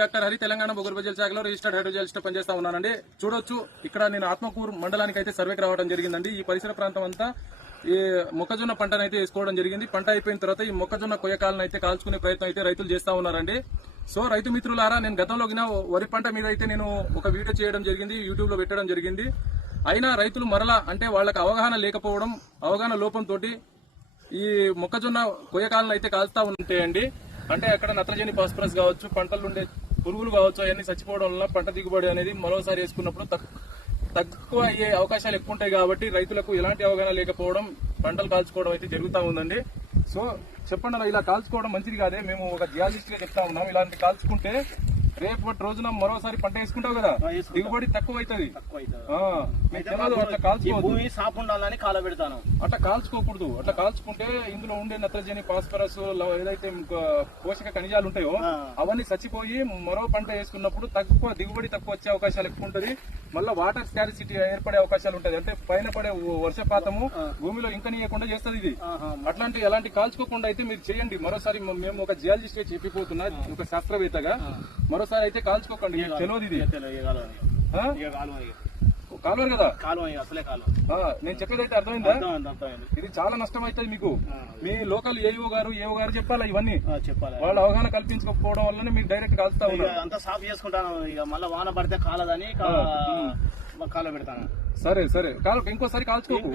Doctor Hari Telangana బొగురుబజల్ శాఖలో registered hydrogeologist పనిచేస్తా ఉన్నానండి. చూడొచ్చు ఇక్కడ నేను ఆత్మకూరు మండలానికి అయితే సర్వేకి రావడం జరిగిందండి. ఈ పరిసర ప్రాంతం అంతా ఈ మొక్కజొన్న పంటను అయితే వేసుకోవడం జరిగింది. పంట అయిపోయిన తర్వాత ఈ మొక్కజొన్న కొయ్యకాలను అయితే కాల్చుకునే ప్రయత్నం అయితే రైతులు చేస్తా ఉన్నారండి. సో రైతు మిత్రులారా, నేను గతంలో వరి పంట మీద అయితే నేను ఒక వీడియో చేయడం జరిగింది, యూట్యూబ్ లో పెట్టడం జరిగింది. అయినా రైతులు మరలా అంటే వాళ్ళకి అవగాహన లేకపోవడం, అవగాహన లోపంతో ఈ మొక్కజొన్న కొయ్యకాలను అయితే కాల్స్తా ఉంటాయండి. అంటే అక్కడ నత్రజని, ఫాస్ఫరస్ కావచ్చు, పంటలు ఉండే పురుగులు కావచ్చు, అవన్నీ చచ్చిపోవడం వల్ల పంట దిగుబడి అనేది మరోసారి వేసుకున్నప్పుడు తక్కువ అయ్యే అవకాశాలు ఎక్కువ ఉంటాయి. కాబట్టి రైతులకు ఎలాంటి అవగాహన లేకపోవడం, పంటలు కాల్చుకోవడం అయితే జరుగుతూ ఉందండి. సో చెప్పండి, ఇలా కాల్చుకోవడం మంచిది కాదే. మేము ఒక జియాలజిస్ట్ గా చెప్తా ఉన్నాం, ఇలాంటి కాల్చుకుంటే రేపటి రోజున మరోసారి పంట వేసుకుంటావు కదా, దిగుబడి తక్కువ అవుతుంది. భూమి సాపు ఉండాలని కాలబెడతాను. అట్లా కాల్చుకోకూడదు. అట్లా కాల్చుకుంటే ఇందులో ఉండే నత్రజని, ఫాస్ఫరస్, ఏదైతే పోషక ఖనిజాలు ఉంటాయో అవన్నీ చచ్చిపోయి మరో పంట వేసుకున్నప్పుడు దిగుబడి తక్కువ వచ్చే అవకాశాలు ఎక్కువ ఉంటుంది. మళ్ళీ వాటర్ స్కారిసిటీ ఏర్పడే అవకాశాలు ఉంటాయి. అంటే పైన పడే వర్షపాతము భూమిలో ఇంకనీయకుండా చేస్తుంది ఇది. ఎలాంటి కాల్చుకోకుండా అయితే మీరు చేయండి. మరోసారి మేము ఒక జియాలజిస్ట్ గా చెప్పిపోతున్నా, ఒక శాస్త్రవేత్తగా మరోసారి అయితే కాల్చుకోకండి. తెలియదు ఇది కాలువ కదా, నేను చెప్పేది అయితే అర్థమైందా? ఇది చాలా నష్టం అవుతుంది మీకు. మీ లోకల్ ఏఓ గారు చెప్పాలా ఇవన్నీ చెప్పాలి. వాళ్ళు అవగాహన కల్పించకపోవడం వల్లనే మీకు డైరెక్ట్ కాల్స్తా ఉన్నారు. అంతా సాఫ్ చేసుకుంటాను. ఇక మళ్ళీ వాన పడితే కాలదని కాల పెడతాను. సరే ఇంకోసారి కాల్చుకోకు.